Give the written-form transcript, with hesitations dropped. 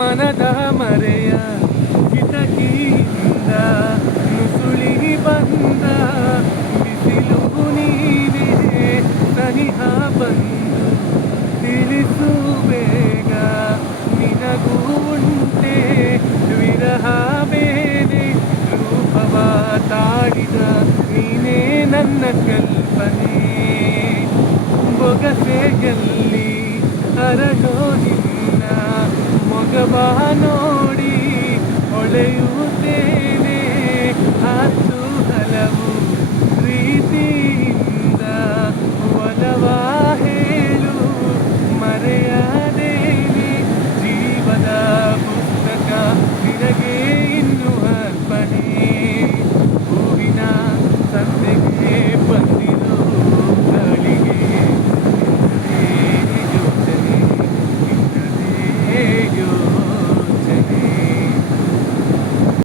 ಮನದ ಮರೆಯ ಕಿಟಕಿಯಿಂದ ನುಸುಳಿ ಬಂದ ಬಿಸಿಲು ನೀನೇ ಸನಿಹ ಬಂದು ತಿಳಿಸು ಬೇಗ ನಿನಗೂ ಉಂಟೆ ವಿರಹ ಬೇರೆ ರೂಪವ ತಾಳಿದ ನೀನೇ ನನ್ನ ಕಲ್ಪನೆ ಬೊಗಸೆಯಲ್ಲಿ ಹರಡೋ ನಿನ್ನ ಮೊಗವ ನೋಡಿ ಹೊಳೆಯುತ್ತೇನೆ ಹತ್ತು